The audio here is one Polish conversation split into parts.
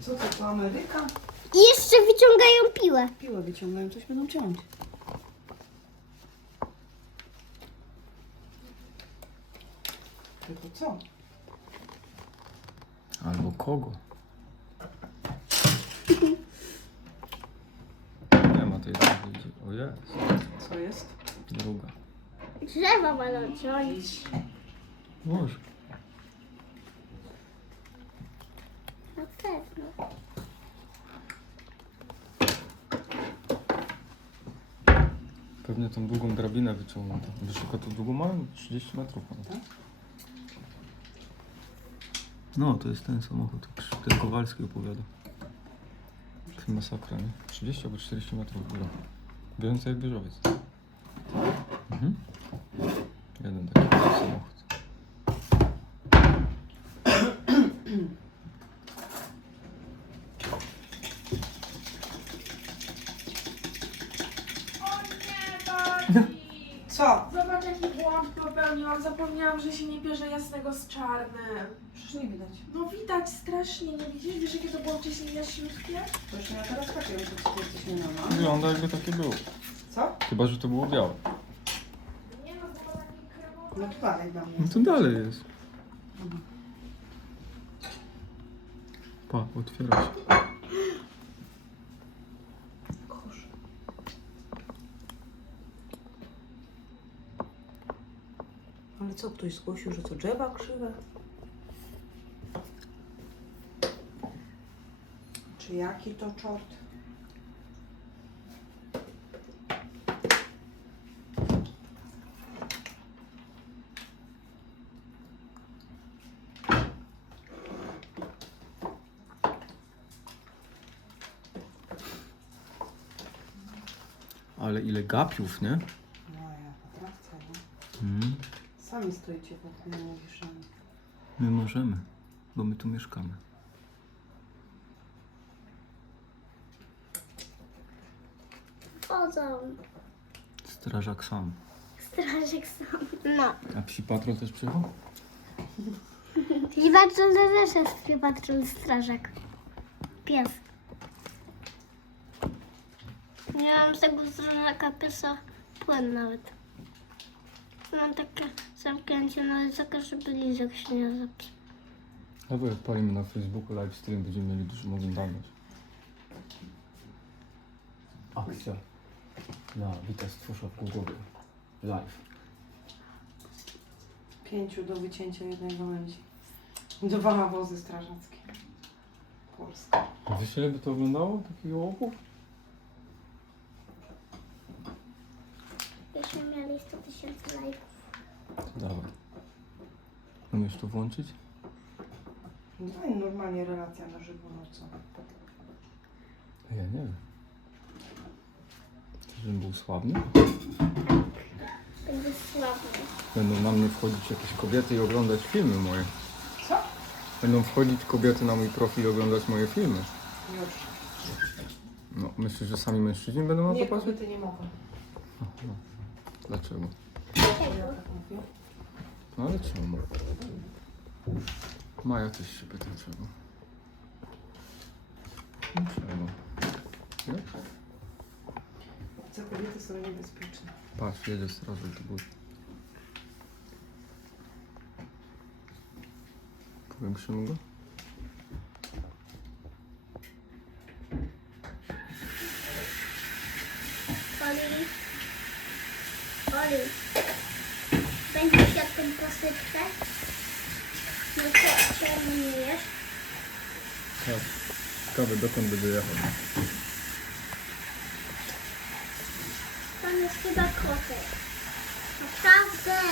Co to, to Ameryka? I jeszcze wyciągają piłę. Piłę wyciągają, coś będą ciąć. Tylko co? Albo kogo? Nie ma tej drugiej. O jest, Co jest? druga. Drzewa mają ciąć. Boże. Pewno. Pewnie tą długą drabinę. Wiesz, tylko to długo mają? 30 metrów. Tak? No, to jest ten samochód. Ten Kowalski opowiada. To masakra, nie? 30 albo 40 metrów w górę. Więcej jak bieżowiec. Mhm. Jeden taki samochód. O nie, Barbie! Co? Zobacz jaki błąd popełniłam. Zapomniałam, że się nie bierze jasnego z czarnym. Przecież nie widać. No widać strasznie, nie widzisz? Wiesz jakie to było wcześniej jaśniutkie? Właśnie ja teraz takie że to coś nie ma. Wygląda jakby takie było. Co? Chyba, że to było białe. Nie no, było takie kremowe. No to dalej dla mnie. No to dalej jest. Pa, otwiera się. Kurz. Ale co, ktoś zgłosił, że to drzewa krzywe? Czy jaki to czort? Ale ile gapiów, nie? No jaka atrakcja, nie? Mm. Sami stoicie nie mówisz nam. My możemy, bo my tu mieszkamy. Wchodzą. Strażak sam. Strażek sam. No. A psi patrol też przyjechał? I patrzą, że też jest patrzą strażak. Pies. Nie mam z tego strażaka piesa płyn nawet. Mam takie zamknięcie na języka, żeby lizek się nie zepsuł. Albo odpalimy na Facebooku live stream, będziemy mieli dużą oglądalność. Akcja. Na Wita stwórza w Google. Live. Pięciu do wycięcia jednej gałęzi. Dwa wozy strażackie. Polska. Wiesz ile by to oglądało takich łopów? Tysięcy lajków. Dawaj. Umiesz to włączyć? No i normalnie relacja na żywo, no co? Ja nie wiem. Żebym był sławny? Będzie słabo. Będą na mnie wchodzić jakieś kobiety i oglądać filmy moje. Co? Będą wchodzić kobiety na mój profil i oglądać moje filmy. Już. No, myślisz, że sami mężczyźni będą na Nie, to patrzeć? kobiety nie mogą. Dlaczego? No ale czemu? Maja też się pyta czego. No czego? Nie? Te kobiety są niebezpieczne. Patrz, jedzie strażak do góry. Powiększymy go? Oli. Oli. Będziesz jadł tą posypkę? No co, czemu nie jesz? Tak. Ciekawe dokąd będzie jechał. Tam jest chyba kotek. Naprawdę.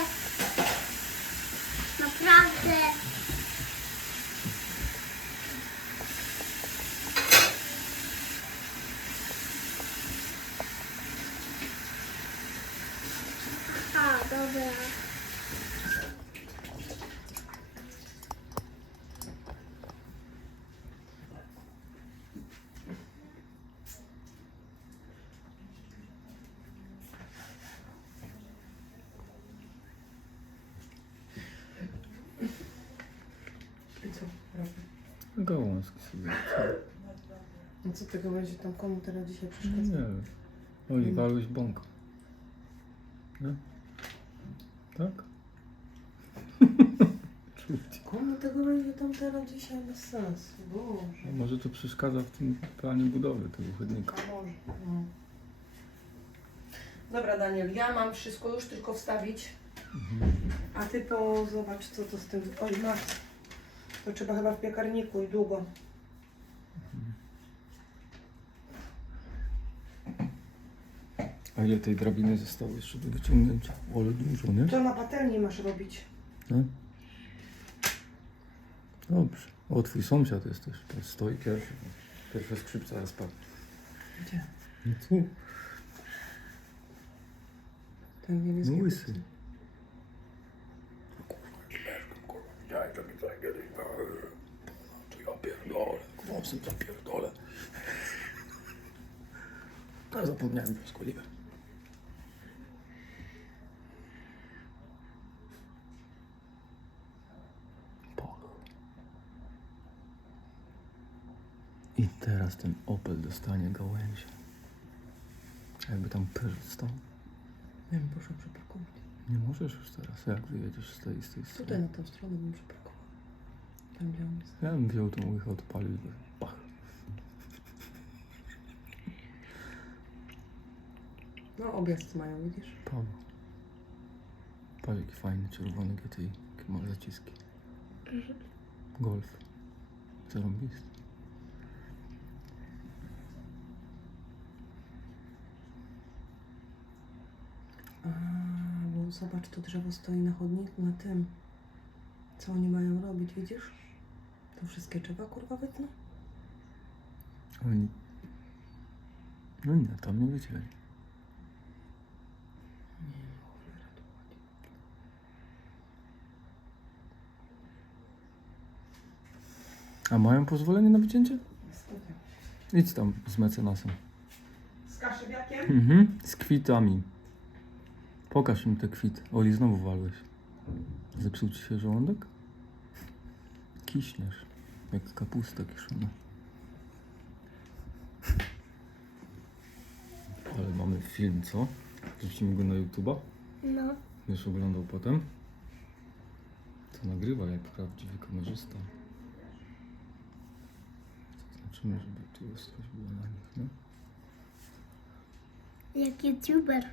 A, dobra. I co? robię? Gałązki sobie. No co tego będzie tam komu teraz dzisiaj Nie przeszkadza? wiem. Oliwałeś bąka. Nie? Tak? Komu tego będzie tam teraz dzisiaj bez sensu? Boże. Może to przeszkadza w tym planie budowy tego chodnika. A może. No. Dobra Daniel, ja mam wszystko już tylko wstawić. A ty po zobacz co to z tym. Oj masz. To trzeba chyba w piekarniku i długo. A ile tej drabiny zostało jeszcze do wyciągnięcia? O, ale dużo, nie? To na patelni masz robić. No. Dobrze. O, twój sąsiad jest też. Ten stoi pierwszy. Pierwsze skrzypce rozpadł. Gdzie? No tu. Ten niebieski. No łysy. To ja pierdolę. Głosem zapierdolę. A zapomniałem błyskoliwe. I teraz ten Opel dostanie gałęzie. Jakby tam pyr stał. Nie wiem, proszę przeparkować. Nie możesz już teraz, jak wyjedziesz z tej, z tej strony. Tutaj na tą stronę bym przeparkował. Tam gdzie on jest. Ja bym wziął tą łychę, odpalił i pach. No objazd mają, widzisz? Paweł. Patrz jaki fajny czerwony GTI. Jakie ma zaciski. Golf. Zarąbisty. Zobacz, to drzewo stoi na chodniku, na tym. Co oni mają robić, widzisz? To wszystkie drzewa kurwa wytną? Oni... No nie, tam nie wycięli. Nie, cholera tu chodzi. A mają pozwolenie na wycięcie? Idź tam z mecenasem. Z kaszywiakiem? Mhm. Z kwitami. Pokaż im te kwity. Oli, znowu walłeś. Zepsuł ci się żołądek? Kiśniesz. Jak kapusta kiszona. Ale mamy film, co? Wrzucimy go na YouTube'a. No. Będziesz oglądał potem. To nagrywa jak prawdziwy kamerzysta. Zaznaczymy, żeby tu jest coś było na nich, no. Jak youtuber.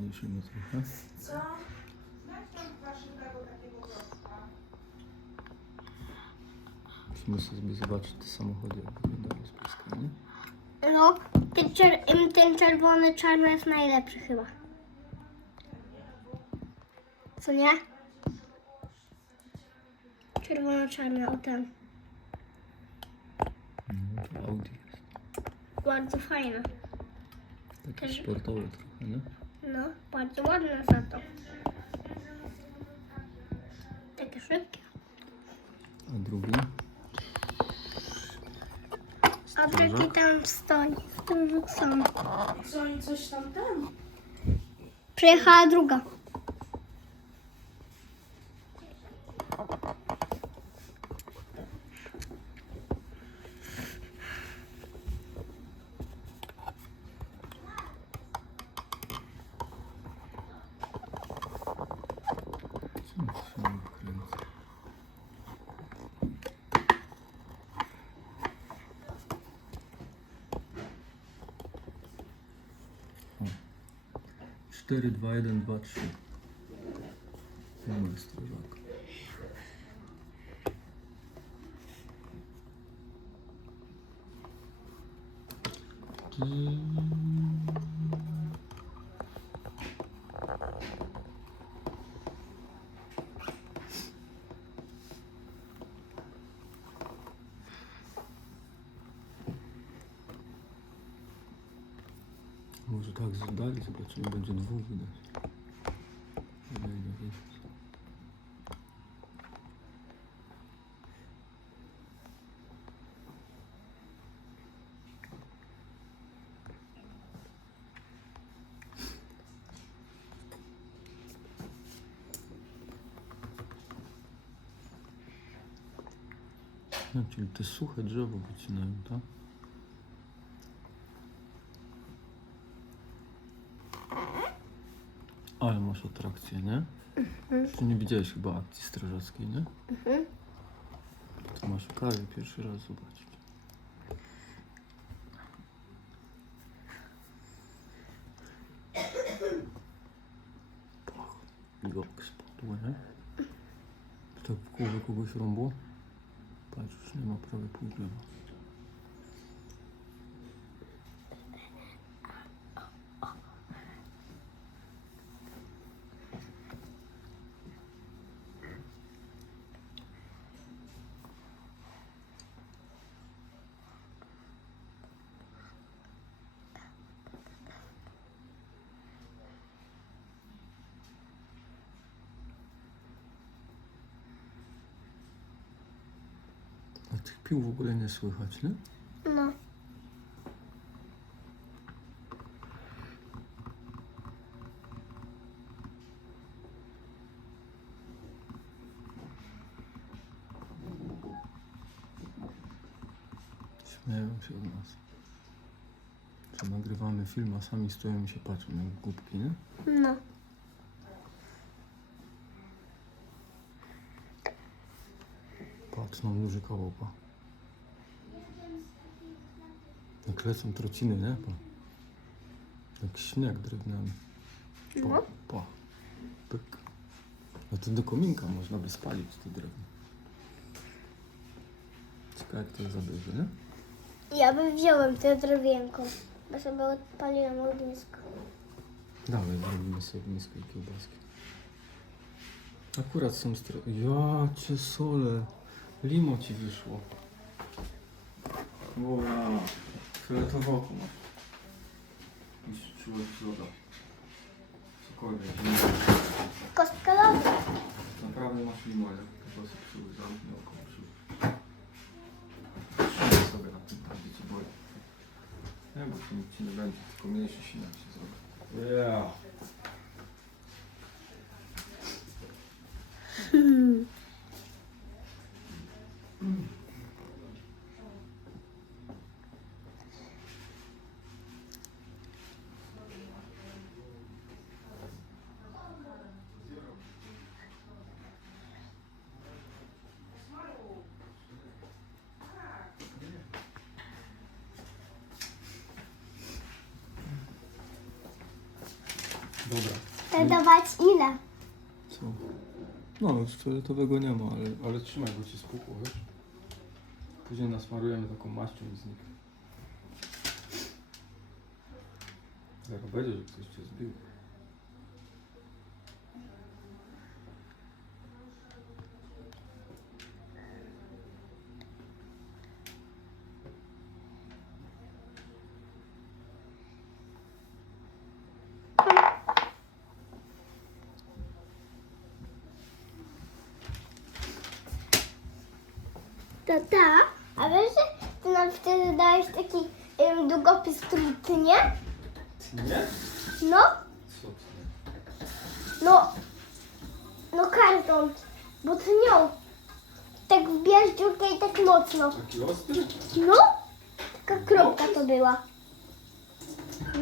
Zmniejszymy trochę. Co? Musimy sobie zobaczyć te samochody, jak wyglądają z bliska, nie? No, ten, czer- ten czerwony czarny jest najlepszy chyba. Co nie? Czerwono-czarny, o ten. No, to Audi jest. Bardzo fajny. Taki Też- sportowy trochę, nie? No, bardzo ładny za to. Takie szybkie. A drugi? A drugi tam stoi. Tu są. Co oni coś tam tam? Przyjechała druga. 4, 2, 1, 2, 3. Помилуй стрижок. Może tak z dali zobaczymy, będzie dwóch widać. No, czyli te suche drzewo wycinają, tak? Ale masz atrakcję, nie? Czy nie widziałeś chyba akcji strażackiej, nie? To masz okazję pierwszy raz zobaczyć. Pach, jak spadło, nie? To w głowę kogoś rąbło? Patrz, już nie ma prawie pół. A tych pił w ogóle nie słychać, nie? No. Śmieją się od nas. Że nagrywamy film, a sami stoją i się patrzą jak głupki, nie? No. Patrz, mam duży kałopa. Jak lecą trociny, nie? Pa. Jak śnieg drewniany. Pa, No. pa. Pyk. No to do kominka można by spalić to drewno. Ciekawe jak to zabierze, nie? Ja bym wziąłem tę drewienką, bo sobie odpaliłam ognisko. Dawaj, zrobimy sobie ognisko i kiełbaski. Akurat są stro... Ja cię solę. Limo ci wyszło. Wow. Fioletowe oko masz. Musisz czuwać loda. Cokolwiek. Kostka lodu. Naprawdę masz limo, ale chyba sobie przyły zamknę oko. Przyły. Trzymaj sobie na tym, bardziej ci boli. Nie, bo to nic ci nie będzie, tylko mniejszy sinak się zrobi. Yeah. Dobra. Dodawać ile? Co? No, już fioletowego nie ma, ale, ale trzymaj, bo ci spukło, wiesz? Później nasmarujemy taką maścią i zniknie. Jak będzie, że ktoś cię zbił. Tata, a wiesz, że ty nam wtedy dałeś taki ym, długopis, który tnie? Nie? No, Co ty? no, no karton, bo tnią. Tak wbierz dziurkę i tak mocno. Taki ostry? No, taka kropka to była.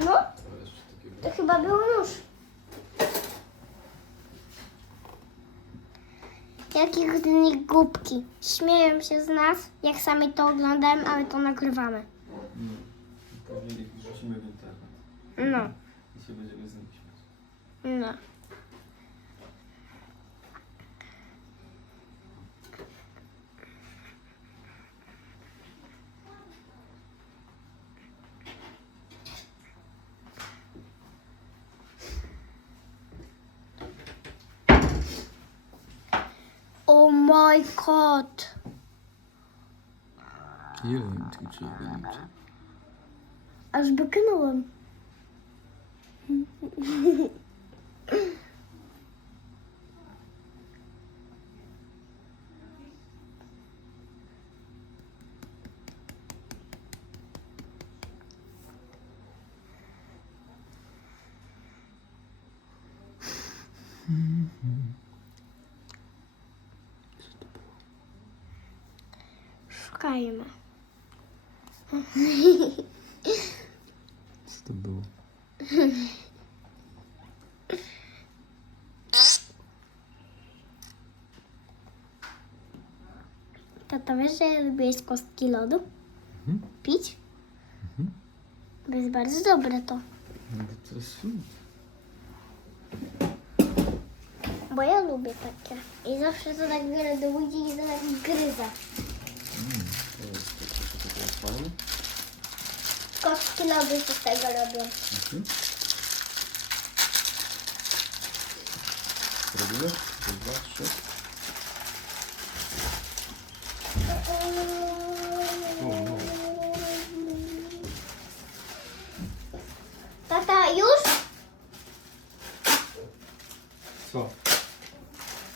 No, Ale jeszcze takiego. to chyba był nóż. Jakich dni głupki. Śmieją się z nas, jak sami to oglądamy, ale to nagrywamy. No. Później ich wrzucimy w internet. No, I się będziemy z nimi śmiać. no. my god. Hier hängt die Zirbelit. Also beginnen. Mm-hmm. Szukajmy. Co to było? Tata, wiesz, że jeść kostki lodu? Mhm. Pić? Bo jest bardzo dobre to. No to jest. Bo ja lubię takie. I zawsze to tak łudzi i to tak gryzę. Mm, to jest to, co to jest fajne. Lodu się z tego robią. Mhm. Robimy? Raz, dwa, trzy. O, no. Tata, już? Co?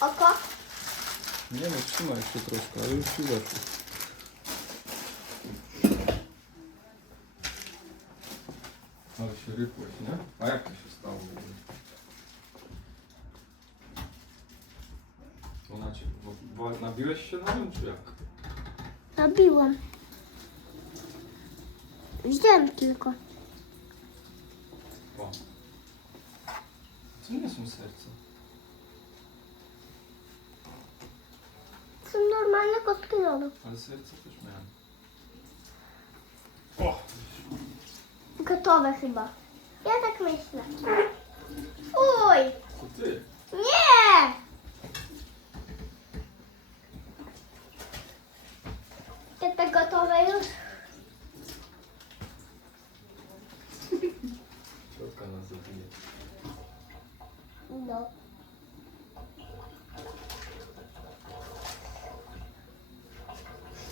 Oko? Nie no, trzymaj jeszcze troszkę, ale już ci weszło. Ale się rypłeś, nie? A jak to się stało w ogóle? Ona cię, bo, bo nabiłeś się na nią, czy jak? Robiłam. Widziałem tylko. O. To nie są serca. Są normalne kostki lodu. Ale serce też miałem. O! Gotowe chyba. Myślę. Uj! To ty! Nie! Tata gotowe już? Ciotka nas zabije. No.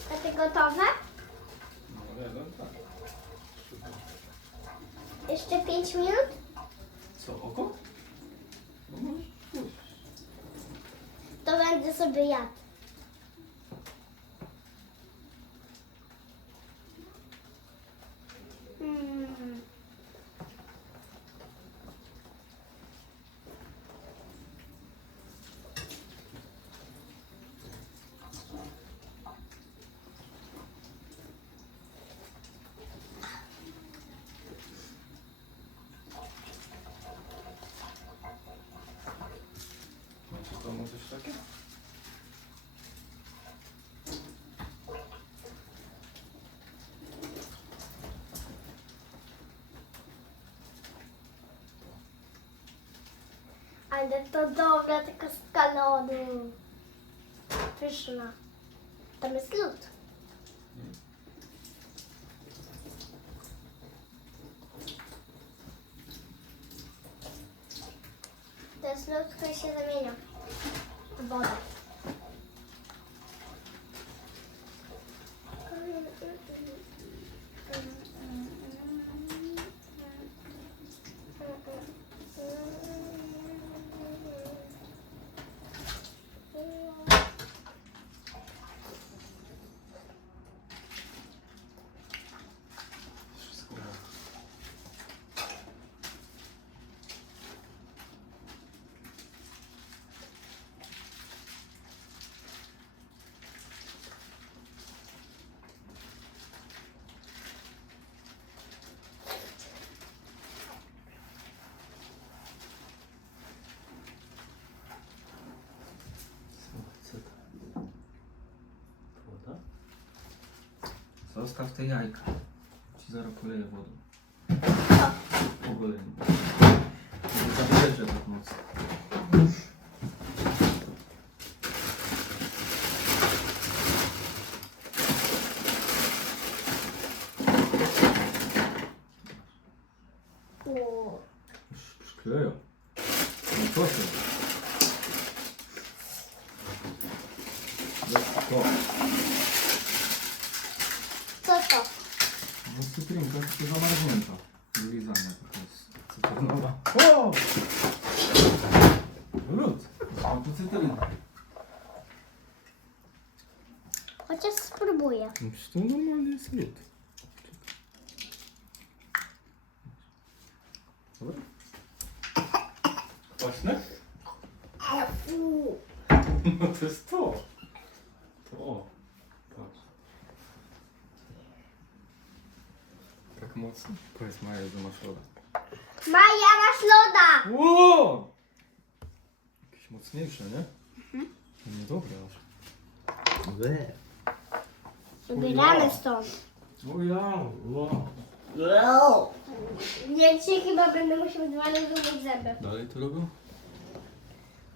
Taty gotowe? No jeden tak. Super. Jeszcze 5 minut? Co, oko? No możesz pójść. To będę Ale to dobra, taka skalodu. Pyszna. Tam jest lód. To jest lód, który się zamienia w wodę. Wszystko ma. Co to? Woda? Zostaw te jajka. Ci zaraz poleję wodą. Po goleniu. Nie zabierzecie tak mocno. Już przykleją. No proszę. что нормальный цвет. Вкусно? Афу! Ну ты что? О, Как моцно? Поезд моя домашода. Моя машлода! О! Якийсь моцніший, а, да? Не добре, але. ж. Бе. Wybieramy stąd. O ja, wow. Nie, dzisiaj chyba będę musiał dwa razy umyć zęby. Dalej to robią?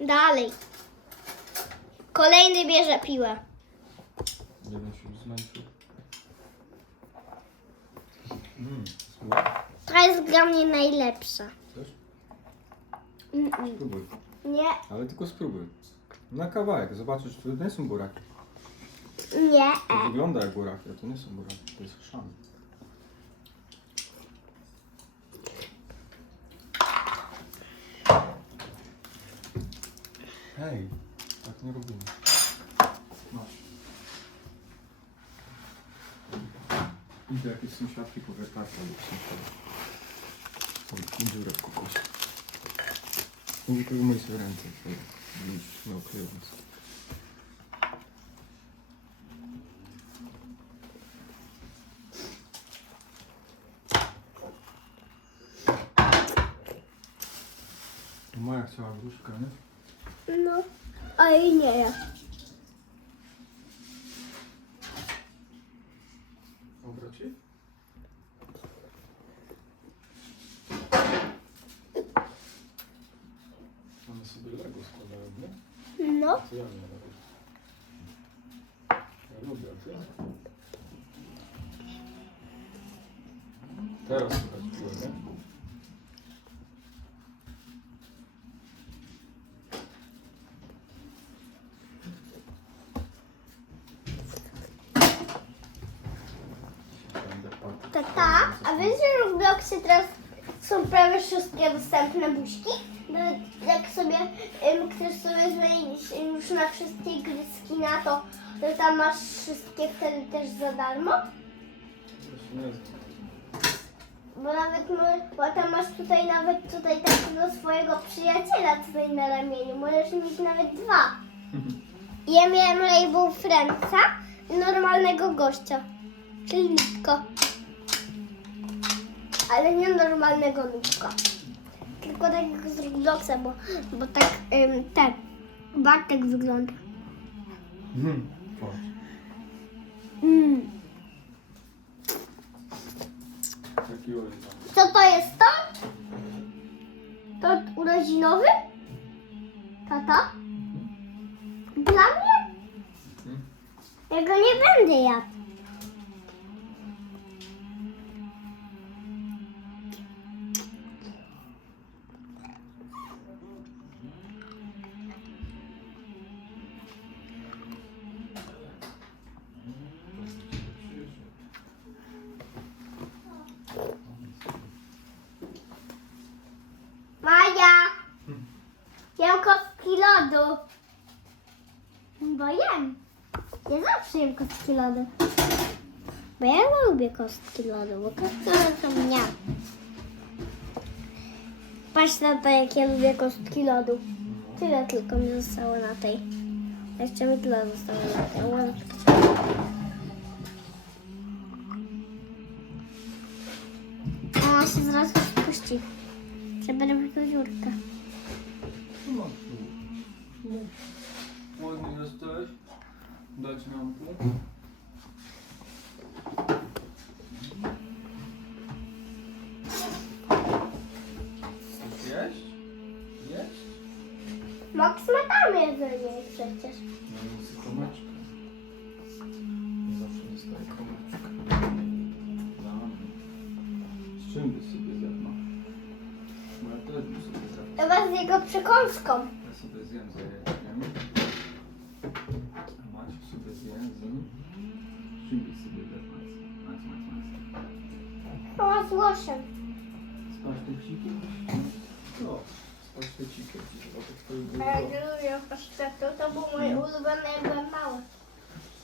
Dalej. Kolejny bierze piłę. Jeden się już zmęczył. Słuchaj. To jest dla mnie najlepsza. Chcesz? Mm-mm. Spróbuj. Nie, Ale tylko spróbuj. Na kawałek, zobaczysz, to nie są buraki. Nie. To wygląda jak buraki, a to nie są buraki, to jest chrzan. Hej, tak nie robimy. Masz. Idę jakieś sąsiadki po wiertarkę lub sąsiada. Tą dziurę w kokosie. Mówi to umyj sobie ręce, już miał klejąc. Maja chciała gruszkę, nie? No, a i nie. Dobra ci? One sobie Lego składają, nie? No, Co ja nie robię? Ja lubię, a ty? Teraz słychać piłę, nie? Tata, a wiesz, że w Robloxie teraz są prawie wszystkie dostępne buźki? Nawet jak sobie ym, chcesz sobie zmienić już na wszystkie gry skina, to, to tam masz wszystkie wtedy też za darmo? Bo nawet bo tam masz tutaj nawet tutaj takiego swojego przyjaciela tutaj na ramieniu. Możesz mieć nawet dwa. Ja miałem label i normalnego gościa. Czyli Nitko. Ale nie normalnego Nitko. Tylko takiego z Robloxa, bo, bo tak ym, ten Bartek wygląda. Mhm. Patrz. Mm. Taki olej tam. Co to jest to? To urodzinowy? Tata? Dla mnie? Mhm. Ja go nie będę jadł. Lodu. Bo ja lubię kostki lodu, bo kostki lodu są mnie. Patrz na to, jak ja lubię kostki lodu. Tyle tylko mi zostało na tej. Jeszcze mi tyle zostało na tej. Ona się zaraz spuści. Trzeba robić dziurkę. Ładny jesteś. Dać nam tu. Max ma tam jedzenie przecież. No. Nie zawsze dostaję kromeczkę. Dam. Z czym by sobie zjadła? Moja też by sobie. Chyba z jego przekąską. Ja sobie zjem z jajeczkiem. A Maciu sobie zje z... Z czym byś sobie zjadł, Mac? Mac, Mac. Chyba z łosiem. Z pasztecikiem? No, z pasztecikiem. To tak twoje było. Ja nie lubię pasztetu, to był mój ulubiony jak byłem mały.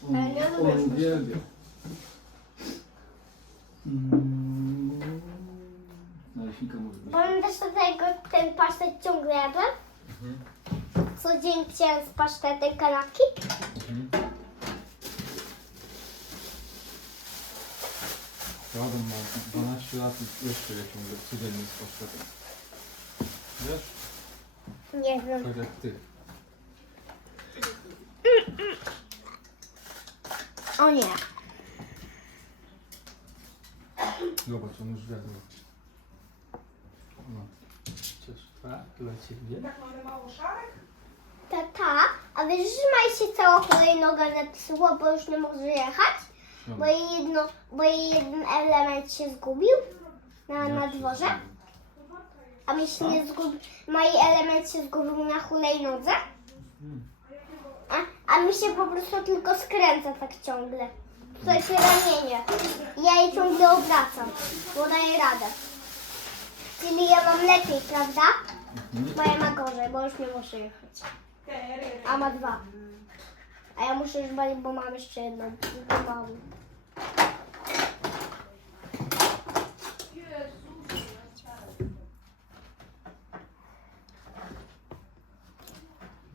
Ale nie lubię on uwielbia. Mm. Naleśnika może być. Do tego, ten pasztet ciągle jadłem. Mhm. Co dzień chciałem z pasztetem kanapki. Mhm. Adam ma 12 lat i jeszcze je ciągle codziennie z pasztetem. Wiesz? Nie wiem. Tak jak ty. O nie. Zobacz, on już wiadomo. No. Cześć, tak? Dla ciebie. Tak mamy mało szarek? Tata, a wiesz, że Maj się cała hulajnoga zepsuła, bo już nie może jechać? No. Bo jej, jedno, bo jej jeden element się zgubił na, na dworze. A mi się nie zgubił, mój element się zgubił na hulajnodze. Hmm. A, a mi się po prostu tylko skręca tak ciągle. Tutaj się ramienie. Ja je ciągle obracam, bo daję radę. Czyli ja mam lepiej, prawda? Mhm. Bo ja ma gorzej, bo już nie muszę jechać. A ma dwa. A ja muszę już balić, bo mam jeszcze jedną. Tylko małą.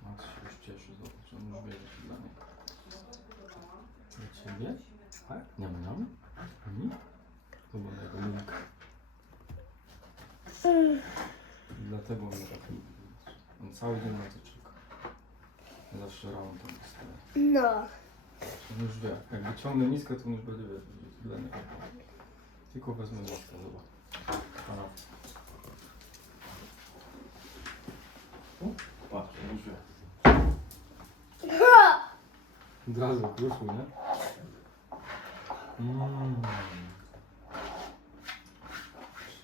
Max się już cieszy, zobacz, on już wie, że to dla mnie. Dla ciebie? Tak? Niam, niam? Mhm. To była jego minka. I dlatego on tak. On cały dzień na to czeka. Zawsze rano tam wstaje. No. On już wie. Jak wyciągnę niskę, to on już będzie to dla niego. Tylko wezmę łaskę, zobacz. Pana. Patrz, on już wie. Od razu ruszył, nie? Mm.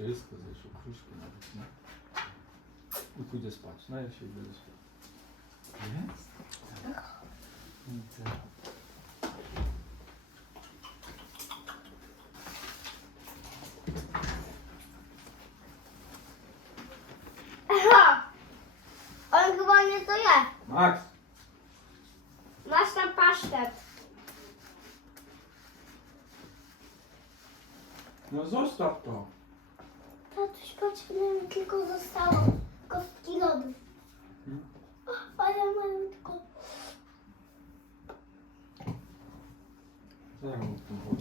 Wszystko zjesz, okruszki nawet, nie? I pójdzie spać, naje się i będzie spać. Jest? Widzę. Aha. On chyba nie to je. Max! Masz tam pasztet. No zostaw to. Patrz, ile mi tylko zostało kostki lodu. Ale malutko. Co ja mu